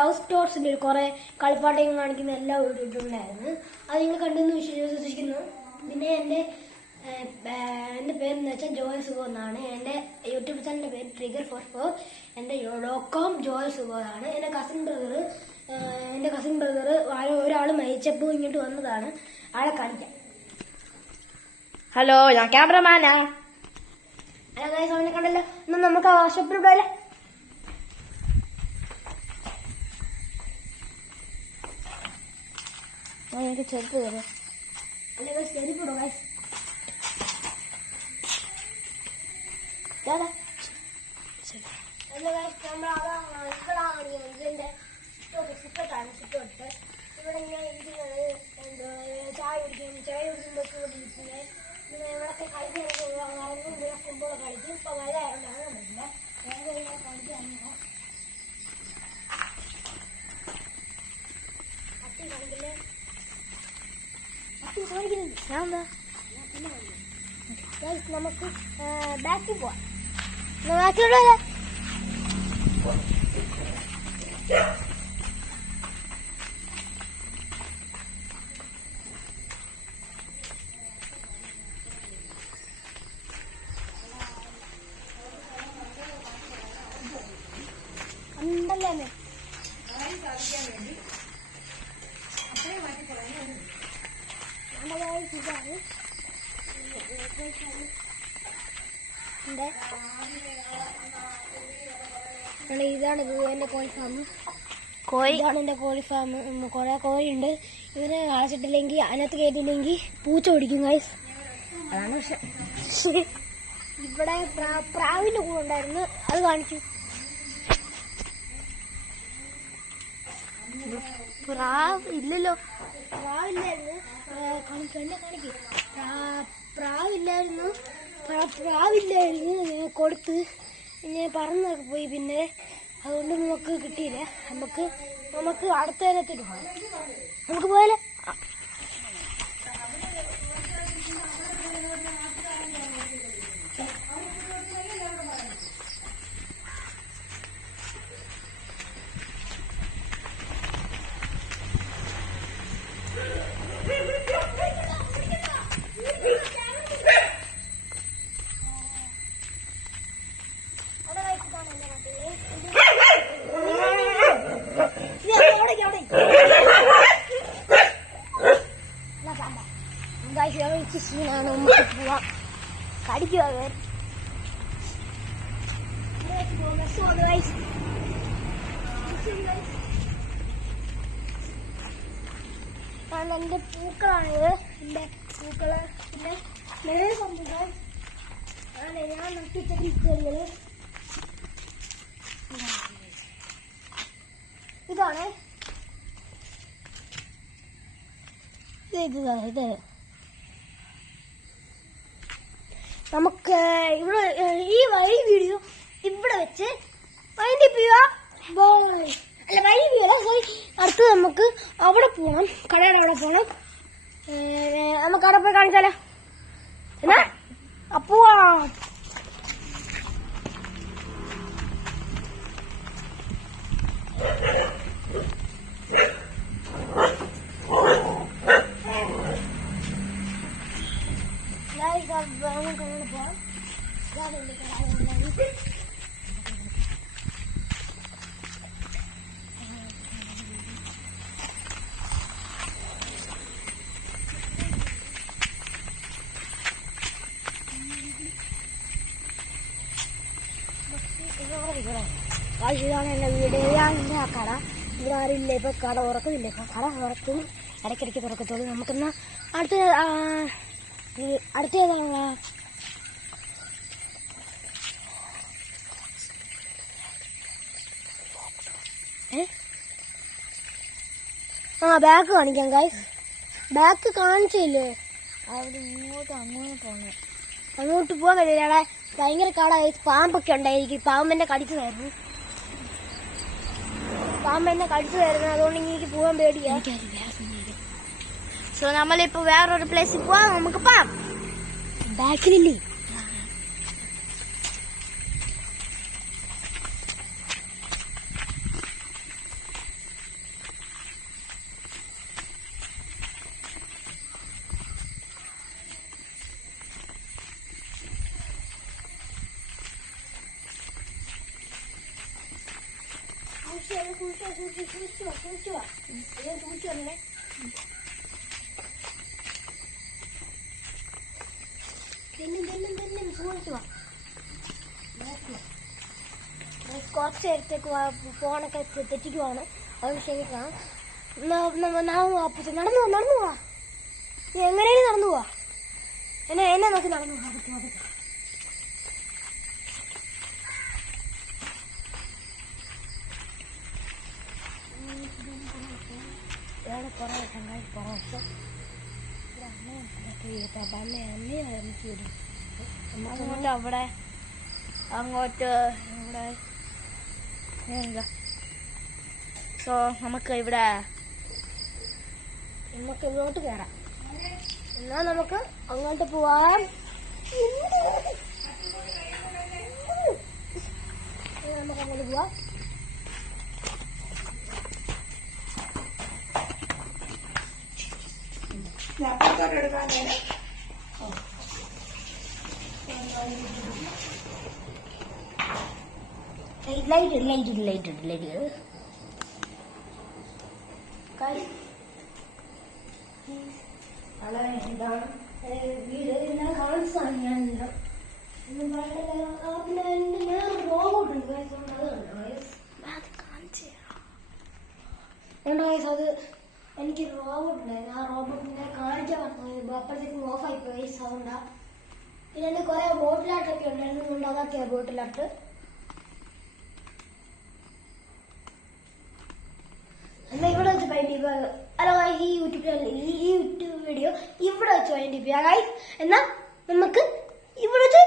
House സ്റ്റോർസിന്റെ കുറെ കളിപ്പാട്ടങ്ങൾ കാണിക്കുന്ന എല്ലാം ഇട്ടിട്ടുണ്ടായിരുന്നു. അത് നിങ്ങൾ കണ്ടെന്ന് വിശ്വസിക്കുന്നു. പിന്നെ എൻ്റെ പേരെന്ന് വെച്ചാൽ ജോയൽ സുഗോ എന്നാണ്. എൻ്റെ യൂട്യൂബ് ചാനലിൻ്റെ പേര് ട്രിഗർ 44. എൻ്റെ .com ജോയൽ സുഗോ ആണ്. എൻ്റെ കസിൻ ബ്രദർ ഒരാൾ മരിച്ചപ്പോൾ ഇങ്ങോട്ട് വന്നതാണ്. ആളെ കാണിക്കാം. ഹലോ, ഞാൻ ക്യാമറമാനാ. ഹലോ ഗൈസ്, അവനെ കണ്ടല്ലോ. എന്നാ നമുക്ക് ആ വർക്ക്ഷോപ്പിൽ വിടാല്ലേ? എനിക്ക് ചെരുപ്പ് തരാം. അല്ല ഗൈസ്, ചെരുപ്പിടും ഗൈസ്. അല്ല ഗൈസ്, ഇവിടാണ് ഇതിന്റെ സിറ്റോട്ടാണ്. സിറ്റോട്ട് ഇവിടെ ഇങ്ങനെ ഇരിക്കുന്നത്. ചായ കുടിക്കുമ്പോൾ ഇരിക്കുന്നത്. ഇവിടൊക്കെ കളിക്കാനൊക്കെ ഫുട്ബോൾ കളിക്കും. ഇപ്പൊ മഴ ആയതുകൊണ്ടാണ് പറ്റില്ല. വേറെ കളിക്കാനില്ല. അത്തി കളിക്കില്ലേ? അത്തി കാണിക്കുന്നുണ്ട്. ഞാൻ എന്താ നമുക്ക് ബാക്കിൽ പോവാം. ബാക്കിലുള്ള ഉണ്ടല്ലേ ഇതാണ് എന്റെ കോഴി ഫാം. ഇതാണ് എന്റെ കോഴി ഫാം. കുറെ കോഴിയുണ്ട്. ഇതിനെ അടച്ചിട്ടില്ലെങ്കിൽ അതിനകത്ത് കയറ്റില്ലെങ്കിൽ പൂച്ച പിടിക്കും ഗൈസ്. അതാണ് പക്ഷെ ഇവിടെ പ്രാവിന്റെ കൂടെ ഉണ്ടായിരുന്നു. അത് കാണിച്ചു. ഇല്ലല്ലോ, പ്രാവില്ലായിരുന്നു. പ്രാവില്ലായിരുന്നു കൊടുത്ത് ഞാൻ പറന്നൊക്കെ പോയി. പിന്നെ അതുകൊണ്ട് നമുക്ക് കിട്ടിയില്ല. നമുക്ക് അടുത്ത നേരത്തിട്ട് പോകാം. നമുക്ക് പോയാലേ? സീനാണ്. നമുക്ക് പോവാം. കടിക്കുക എന്റെ പൂക്കളാണിത്. എന്റെ പൂക്കള് പിന്നെ നേരെ കൊണ്ടുപോകാൻ ഞാൻ നിർത്തിച്ച ചെടികള് ഇതാണ്. ഇത് നമുക്ക് ഇവിടെ ഈ വീഡിയോ ഇവിടെ വെച്ച് അടുത്ത് നമുക്ക് അവിടെ പോകണം. കടയുടെ അവിടെ പോകണം. നമുക്ക് അവിടെ പോയി കാണിച്ചാലോ? എന്നാ അപ്പോ പോവാം. ഇതാണ് എന്റെ വീട്. ഇതാണ് എന്റെ ആ കട. ഇവിടെ ആരില്ല. ഇപ്പൊ കട തുറക്കുന്നില്ല. ഇപ്പൊ കട തുറക്കും, ഇടയ്ക്കിടയ്ക്ക് തുറക്കത്തുള്ളൂ. നമുക്കെന്നാ അടുത്തേതാണ് ബാക്ക് കാണിക്കാം ഗൈസ്. ബാക്ക് കാണിച്ചില്ലേ? അവിടെ അങ്ങോട്ട് പോകാൻ കഴിയില്ല. അവിടെ ഭയങ്കര കാടാ. പാമ്പൊക്കെ ഉണ്ടായിരിക്കും. പാമ്പെന്നെ കടിച്ചതായിരുന്നു. അതുകൊണ്ട് എനിക്ക് പോകാൻ പേടിയാ. സോ നമ്മളിപ്പോ വേറൊരു പ്ലേസിൽ പോവാം. നമുക്ക് പോവാം. ബാക്കിലില്ലേ? കുറച്ച് നേരത്തേക്ക് ഫോണൊക്കെ തെറ്റിക്കുവാണ്. അത് ക്ഷമിക്കണം. നടന്നു പോവാ. നീ എങ്ങനെയും നടന്നു പോവാ. എന്നെ നോക്കി നടന്നു പോവാ. കുറേ അങ്ങോട്ട് അവിടെ അങ്ങോട്ട് ഇവിടെ സോ നമുക്ക് ഇങ്ങോട്ട് കയറാം. എന്നാ നമുക്ക് അങ്ങോട്ട് പോവാം. നമുക്ക് അങ്ങോട്ട് പോവാം. ലൈറ്റ് വീട് എല്ലാം കാണിച്ചാണ് ഞാനില്ല. റോബോട്ടുണ്ട് അത് എനിക്ക് റോബോട്ട് ഉണ്ടായിരുന്നു. ആ റോബോട്ടിനെ കാണിക്കാൻ പറഞ്ഞു. അപ്പോഴത്തേക്കും ഓഫായി പോയി സൗണ്ടാ. പിന്നെ എന്റെ കുറെ ബോട്ടിലാട്ടൊക്കെ ഉണ്ടായിരുന്നു. അതൊക്കെയാ ബോട്ടിലാട്ട്. എന്നാ ഇവിടെ വെച്ച് പൈൻഡിപ്പ്. ഹലോ ഈ യൂട്യൂബ് വീഡിയോ ഇവിടെ വെച്ച് പൈൻഡിപ്പ്. എന്നാ നമുക്ക് ഇവിടെ വെച്ച്